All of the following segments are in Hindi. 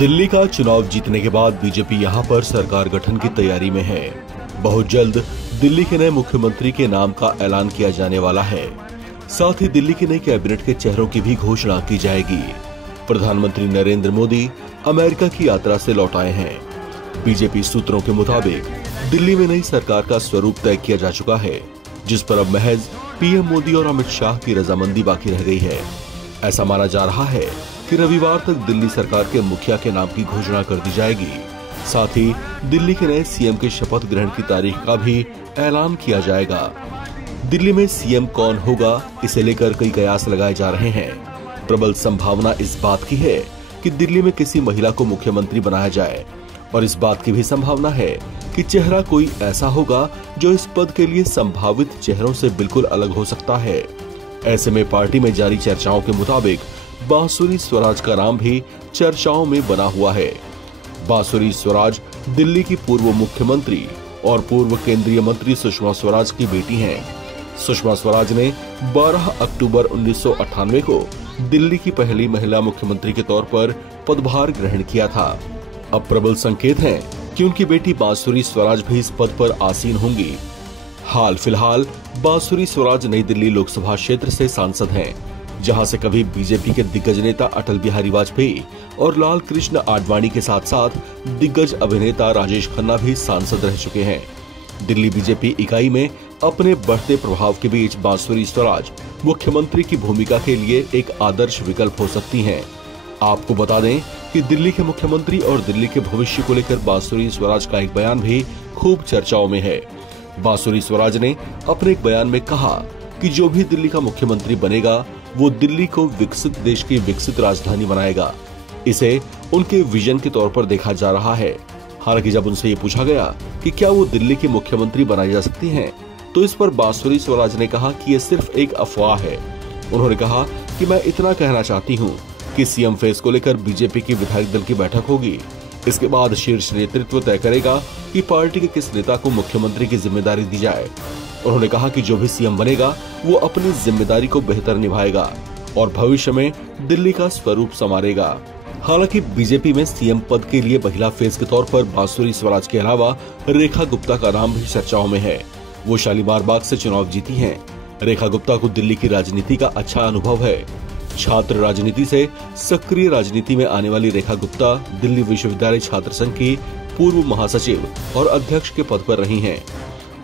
दिल्ली का चुनाव जीतने के बाद बीजेपी यहां पर सरकार गठन की तैयारी में है। बहुत जल्द दिल्ली के नए मुख्यमंत्री के नाम का ऐलान किया जाने वाला है। साथ ही दिल्ली के नए कैबिनेट के चेहरों की भी घोषणा की जाएगी। प्रधानमंत्री नरेंद्र मोदी अमेरिका की यात्रा से लौट आए हैं। बीजेपी सूत्रों के मुताबिक दिल्ली में नई सरकार का स्वरूप तय किया जा चुका है, जिस पर अब महज पीएम मोदी और अमित शाह की रजामंदी बाकी रह गई है। ऐसा माना जा रहा है कि रविवार तक दिल्ली सरकार के मुखिया के नाम की घोषणा कर दी जाएगी। साथ ही दिल्ली के नए सीएम के शपथ ग्रहण की तारीख का भी ऐलान किया जाएगा। दिल्ली में सीएम कौन होगा, इसे लेकर कई कयास लगाए जा रहे हैं। प्रबल संभावना इस बात की है कि दिल्ली में किसी महिला को मुख्यमंत्री बनाया जाए और इस बात की भी संभावना है कि चेहरा कोई ऐसा होगा जो इस पद के लिए संभावित चेहरों से बिल्कुल अलग हो सकता है। ऐसे में पार्टी में जारी चर्चाओं के मुताबिक बांसुरी स्वराज का नाम भी चर्चाओं में बना हुआ है। बांसुरी स्वराज दिल्ली की पूर्व मुख्यमंत्री और पूर्व केंद्रीय मंत्री सुषमा स्वराज की बेटी हैं। सुषमा स्वराज ने 12 अक्टूबर 1998 को दिल्ली की पहली महिला मुख्यमंत्री के तौर पर पदभार ग्रहण किया था। अब प्रबल संकेत हैं कि उनकी बेटी बांसुरी स्वराज भी इस पद पर आसीन होंगी। हाल फिलहाल बांसुरी स्वराज नई दिल्ली लोकसभा क्षेत्र से सांसद हैं, जहां से कभी बीजेपी के दिग्गज नेता अटल बिहारी वाजपेयी और लाल कृष्ण आडवाणी के साथ साथ दिग्गज अभिनेता राजेश खन्ना भी सांसद रह चुके हैं। दिल्ली बीजेपी इकाई में अपने बढ़ते प्रभाव के बीच बांसुरी स्वराज मुख्यमंत्री की भूमिका के लिए एक आदर्श विकल्प हो सकती हैं। आपको बता दें कि दिल्ली के मुख्यमंत्री और दिल्ली के भविष्य को लेकर बांसुरी स्वराज का एक बयान भी खूब चर्चाओं में है। बांसुरी स्वराज ने अपने एक बयान में कहा कि जो भी दिल्ली का मुख्यमंत्री बनेगा वो दिल्ली को विकसित देश की विकसित राजधानी बनाएगा। इसे उनके विजन के तौर पर देखा जा रहा है। हालांकि जब उनसे ये पूछा गया कि क्या वो दिल्ली के मुख्यमंत्री बनाई जा सकती हैं, तो इस पर बांसुरी स्वराज ने कहा कि ये सिर्फ एक अफवाह है। उन्होंने कहा कि मैं इतना कहना चाहती हूँ कि सीएम फेस को लेकर बीजेपी की विधायक दल की बैठक होगी। इसके बाद शीर्ष नेतृत्व तय करेगा कि पार्टी के किस नेता को मुख्यमंत्री की जिम्मेदारी दी जाए। उन्होंने कहा कि जो भी सीएम बनेगा वो अपनी जिम्मेदारी को बेहतर निभाएगा और भविष्य में दिल्ली का स्वरूप संवारेगा। हालांकि बीजेपी में सीएम पद के लिए महिला फेस के तौर पर बांसुरी स्वराज के अलावा रेखा गुप्ता का नाम भी चर्चाओं में है। वो शालीमार बाग से चुनाव जीती हैं। रेखा गुप्ता को दिल्ली की राजनीति का अच्छा अनुभव है। छात्र राजनीति से सक्रिय राजनीति में आने वाली रेखा गुप्ता दिल्ली विश्वविद्यालय छात्र संघ की पूर्व महासचिव और अध्यक्ष के पद पर रही हैं।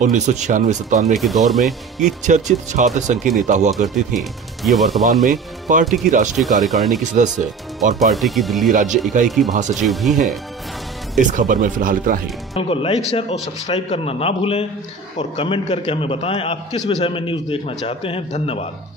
1996-97 के दौर में ये चर्चित छात्र संघ की नेता हुआ करती थीं। ये वर्तमान में पार्टी की राष्ट्रीय कार्यकारिणी की सदस्य और पार्टी की दिल्ली राज्य इकाई की महासचिव भी हैं। इस खबर में फिलहाल इतना ही। चैनल को लाइक, शेयर और सब्सक्राइब करना ना भूलें और कमेंट करके हमें बताएं आप किस विषय में न्यूज़ देखना चाहते हैं। धन्यवाद।